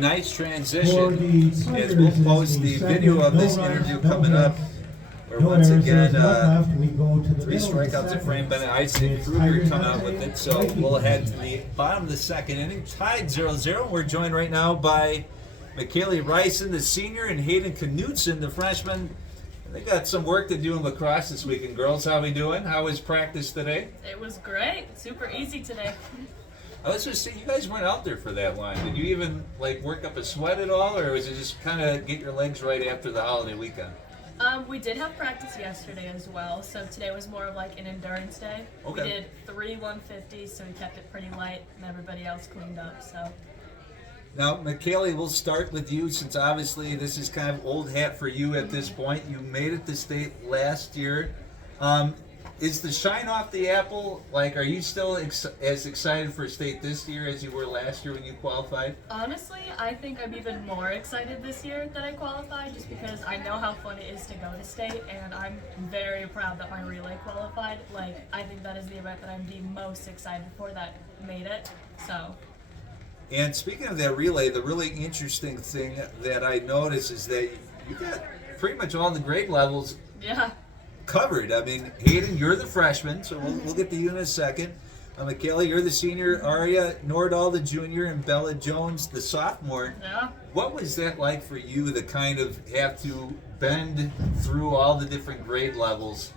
Nice transition as we'll post the video of this interview coming up. Where once again, 3 strikeouts to frame Bennett, Eisen, and Kruger come out with it. So we'll head to the bottom of the second inning, tied 0-0. We're joined right now by McKailey Reisen, the senior, and Hayden Knudson, the freshman. They got some work to do in lacrosse this weekend. Girls, how we doing? How was practice today? It was great. Super easy today. I was just saying, you guys weren't out there for that long. Did you even work up a sweat at all, or was it just kind of get your legs right after the holiday weekend? We did have practice yesterday as well, so today was more of like an endurance day. Okay. We did 3 150s, so we kept it pretty light, and everybody else cleaned up. So. Now, McKailey, we'll start with you since obviously this is kind of old hat for you at this point. You made it to state last year. Is the shine off the apple, are you still as excited for state this year as you were last year when you qualified? Honestly, I think I'm even more excited this year that I qualified just because I know how fun it is to go to state, and I'm very proud that my relay qualified. I think that is the event that I'm the most excited for that made it, so. And speaking of that relay, the really interesting thing that I noticed is that you got pretty much all the grade levels covered. I mean, Hayden, you're the freshman, so we'll get to you in a second. McKailey, you're the senior. Aria Nordahl, the junior, and Bella Jones, the sophomore. Yeah. What was that like for you to kind of have to bend through all the different grade levels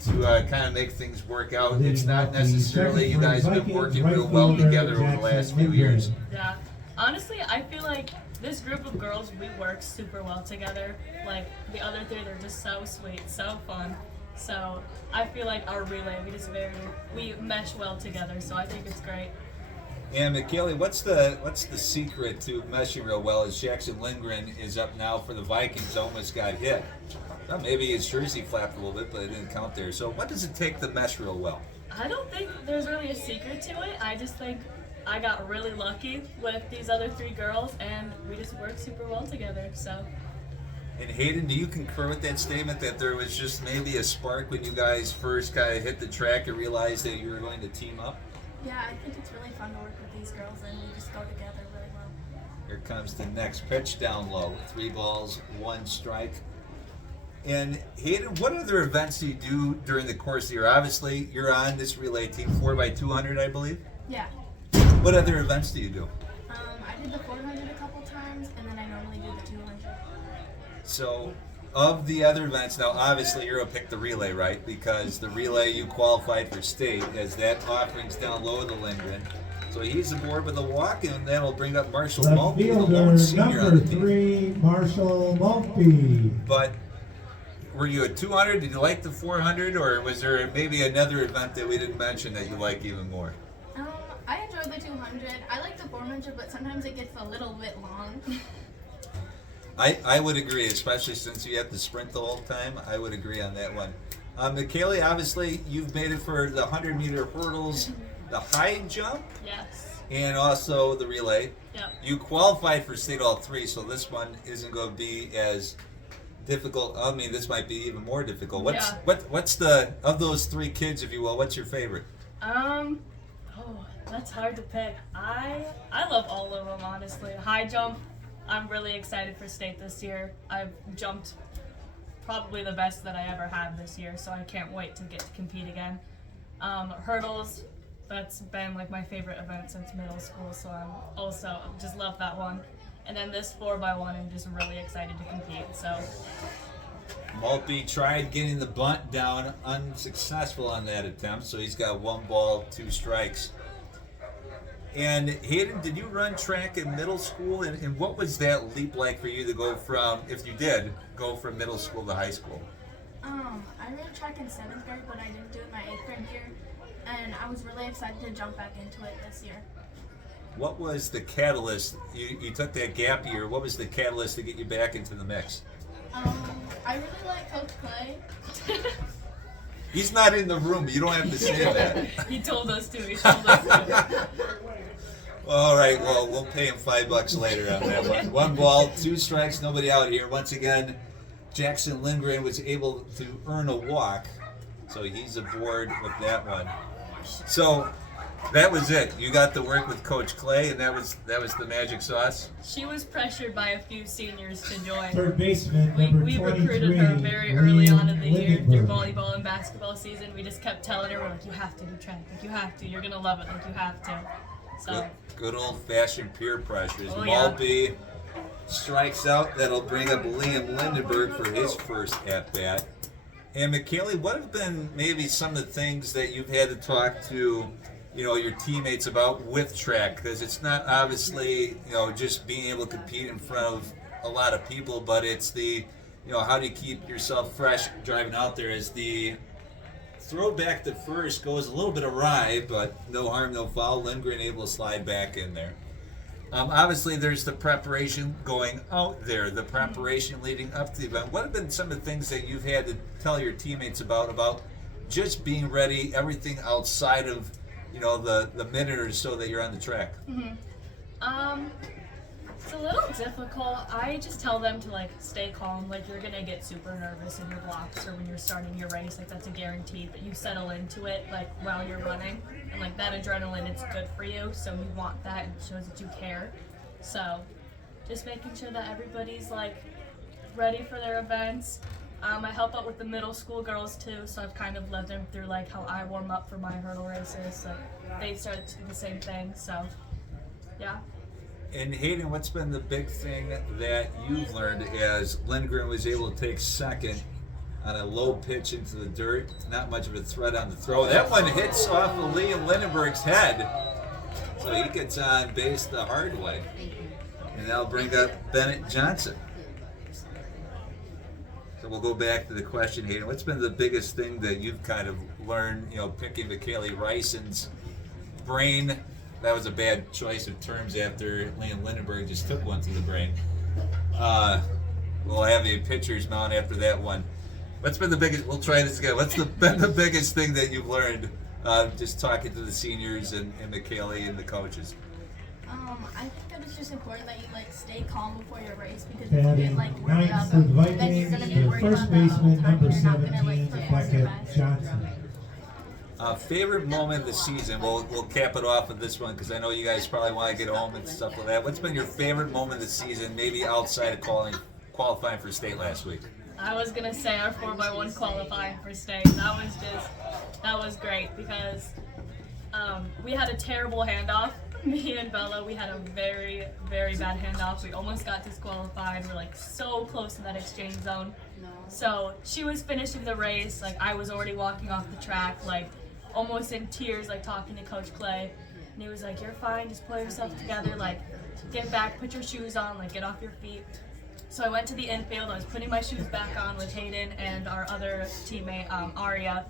to kind of make things work out? It's not necessarily you guys have been working real well together over the last few years. Yeah. Honestly, I feel like this group of girls, we work super well together. The other three, they're just so sweet, so fun. So I feel like our relay, we mesh well together. So I think it's great. And McKailey, what's the secret to meshing real well? As Jackson Lindgren is up now for the Vikings, almost got hit. Well, maybe his jersey flapped a little bit, but it didn't count there. So what does it take to mesh real well? I don't think there's really a secret to it. I just think I got really lucky with these other 3 girls, and we just work super well together. So. And Hayden, do you concur with that statement that there was just maybe a spark when you guys first kind of hit the track and realized that you were going to team up? Yeah, I think it's really fun to work with these girls, and we just go together really well. Here comes the next pitch down low. 3 balls, 1 strike. And Hayden, what other events do you do during the course of the year? Obviously, you're on this relay team, 4x200, I believe? Yeah. What other events do you do? I did the 400 a couple times, and then I normally do the 200. So, of the other events, now obviously you're going to pick the relay, right? Because the relay you qualified for state, as that offering's down low in the Lindgren. So he's aboard with a walk, and that'll bring up Marshall Maltby, the lone senior on the team. Number 3, Marshall Maltby. But were you at 200? Did you like the 400, or was there maybe another event that we didn't mention that you like even more? I enjoy the 200. I like the 400, but sometimes it gets a little bit long. I would agree, especially since you have to sprint the whole time. I would agree on that one. McKailey, obviously, you've made it for the 100-meter hurdles, the high jump, Yes. and also the relay. Yep. You qualified for state all 3, so this one isn't going to be as difficult. I mean, this might be even more difficult. What's the, of those 3 kids, if you will, what's your favorite? That's hard to pick. I love all of them, honestly. High jump, I'm really excited for state this year. I've jumped probably the best that I ever have this year, so I can't wait to get to compete again. Hurdles, that's been my favorite event since middle school, so I'm also just love that one. And then this 4x1, I'm just really excited to compete. So. Maltby tried getting the bunt down, unsuccessful on that attempt, so he's got 1 ball, 2 strikes. And Hayden, did you run track in middle school? And what was that leap like for you to go from, if you did, go from middle school to high school? I ran track in 7th grade, but I didn't do it my 8th grade year. And I was really excited to jump back into it this year. What was the catalyst? You took that gap year. What was the catalyst to get you back into the mix? I really like Coach Clay. He's not in the room. You don't have to say that. He told us to. All right, well, we'll pay him $5 later on that one. 1 ball, 2 strikes, nobody out here. Once again, Jackson Lindgren was able to earn a walk, so he's aboard with that one. So That was it. You got to work with Coach Clay, and that was the magic sauce. She was pressured by a few seniors to join. Third baseman, number We 23, recruited her very early on in the year through Lindenberg. volleyball and basketball season. We just kept telling her, we're like, you have to do track, like you have to, you're gonna love it, like you have to. So Good old-fashioned peer pressures. Oh, yeah. Maltby strikes out. That'll bring up Liam Lindenberg for his first at-bat. And McKailey, what have been maybe some of the things that you've had to talk to, your teammates about with track? Because it's not obviously, just being able to compete in front of a lot of people, but it's the, how do you keep yourself fresh driving out there as the throw back to first goes a little bit awry, but no harm, no foul. Lindgren able to slide back in there. Obviously, there's the preparation going out there, the preparation leading up to the event. What have been some of the things that you've had to tell your teammates about just being ready, everything outside of, the minute or so that you're on the track? It's a little difficult. I just tell them to stay calm. Like you're gonna get super nervous in your blocks or when you're starting your race. Like that's a guarantee. But you settle into it while you're running, and that adrenaline, it's good for you. So you want that, and it shows that you care. So just making sure that everybody's ready for their events. I help out with the middle school girls too, so I've kind of led them through how I warm up for my hurdle races. So they started to do the same thing. So yeah. And Hayden, what's been the big thing that you've learned as Lindgren was able to take second on a low pitch into the dirt? Not much of a threat on the throw. That one hits off of Liam Lindenberg's head, so he gets on base the hard way. And that'll bring up Bennett Johnson. So we'll go back to the question, Hayden. What's been the biggest thing that you've kind of learned, picking McKailey Reisen's brain? That was a bad choice of terms after Liam Lindenberg just took one to the brain. We'll have a pitcher's mound after that one. What's been the biggest, we'll try this again. What's been the biggest thing that you've learned just talking to the seniors and McKailey and the coaches? I think that it's just important that you stay calm before your race, because if you Batting get worried ninth about for the them, then you're Vikings, gonna be the worried first about that the whole baseman, time. number You're not gonna 17, perform your Beckett best. Johnson. Favorite moment of the season? We'll cap it off with this one because I know you guys probably want to get home and stuff like that. What's been your favorite moment of the season, maybe outside of qualifying for state last week? I was gonna say our 4x1 qualifying for state. That was great because we had a terrible handoff. Me and Bella, we had a very, very bad handoff. We almost got disqualified. We're so close to that exchange zone. So she was finishing the race. I was already walking off the track, almost in tears, talking to Coach Clay. And he was like, "You're fine. Just pull yourself together. Get back, put your shoes on. Get off your feet." So I went to the infield. I was putting my shoes back on with Hayden and our other teammate, Aria.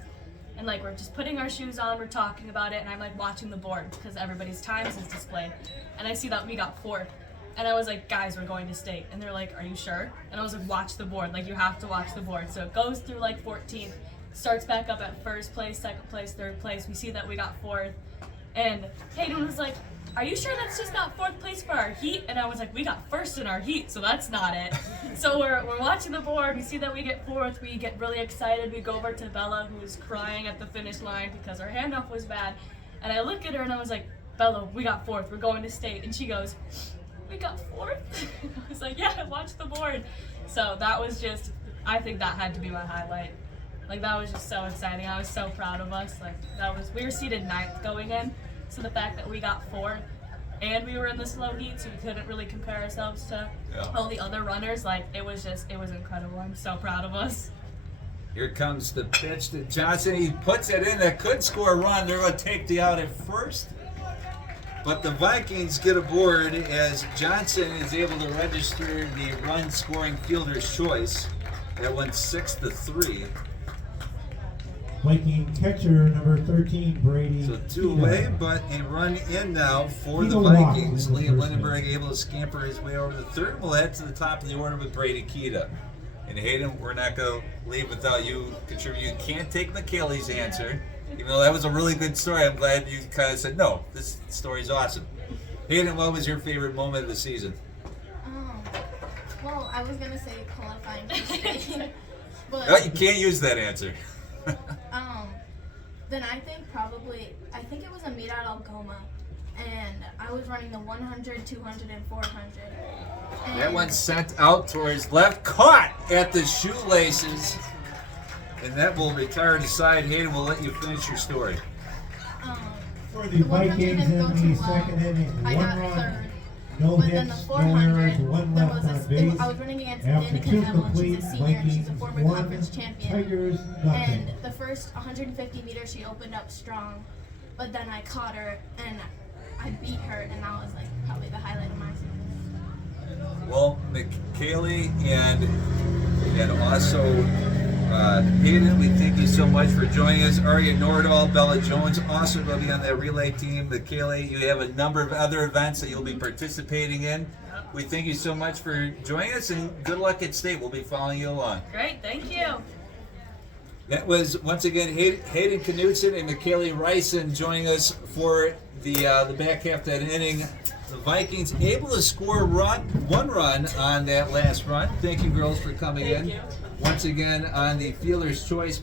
And we're just putting our shoes on, we're talking about it, and I'm watching the board because everybody's times is displayed. And I see that we got fourth. And I was like, "Guys, we're going to state." And they're like, "Are you sure?" And I was like, "Watch the board. You have to watch the board." So it goes through 14th, starts back up at first place, second place, third place. We see that we got fourth. And Hayden was like, "Are you sure that's just not fourth place for our heat?" And I was like, "We got first in our heat, so that's not it." So we're watching the board. We see that we get fourth. We get really excited. We go over to Bella, who's crying at the finish line because our handoff was bad. And I look at her and I was like, "Bella, we got fourth. We're going to state." And she goes, "We got fourth?" I was like, "Yeah, watch the board." So that was just, I think that had to be my highlight. That was just so exciting. I was so proud of us. We were seated 9th going in. So the fact that we got fourth and we were in the slow heat, so we couldn't really compare ourselves to all the other runners, it was incredible. I'm so proud of us. Here comes the pitch to Johnson. He puts it in. That could score a run. They're going to take the out at first. But the Vikings get aboard as Johnson is able to register the run-scoring fielder's choice. That went 6-3. Viking catcher, number 13, Brady. So 2 away, but a run in now for the Keto walk Vikings. in the Liam first Lindenberg able to scamper his way over the third. We'll head to the top of the order with Brady Keita. And Hayden, we're not going to leave without you contributing. You can't take McKailey's answer. Even though that was a really good story, I'm glad you kind of said, "No, this story's awesome." Hayden, what was your favorite moment of the season? Well, I was gonna say qualifying for state, but No, you can't use that answer. Then I think it was a meet at Algoma, and I was running the 100, 200, and 400. And That one sent out towards left, caught at the shoelaces, and that will retire to side. Hayden, we'll let you finish your story. For the 100 Vikings didn't in go the too well. second inning, I one got run, third. no But then the hits, no errors, 400, one there left was on base. I was running against After Danica two Neville, and she's complete, a senior, and she's a Vikings former won, conference champion. Tigers nothing. And the first 150 meters, she opened up strong, but then I caught her and I beat her, and that was like probably the highlight of my season. Well, McKailey and also Hayden, we thank you so much for joining us. Arya Nordahl, Bella Jones also going to be on that relay team. McKailey, you have a number of other events that you'll be participating in. We thank you so much for joining us, and good luck at state. We'll be following you along. Great, thank you. That was, once again, Hayden Knudson and McKailey Reisen joining us for the back half of that inning. The Vikings able to score one run on that last run. Thank you, girls, for coming in. Thank you. Once again, on the Fielder's Choice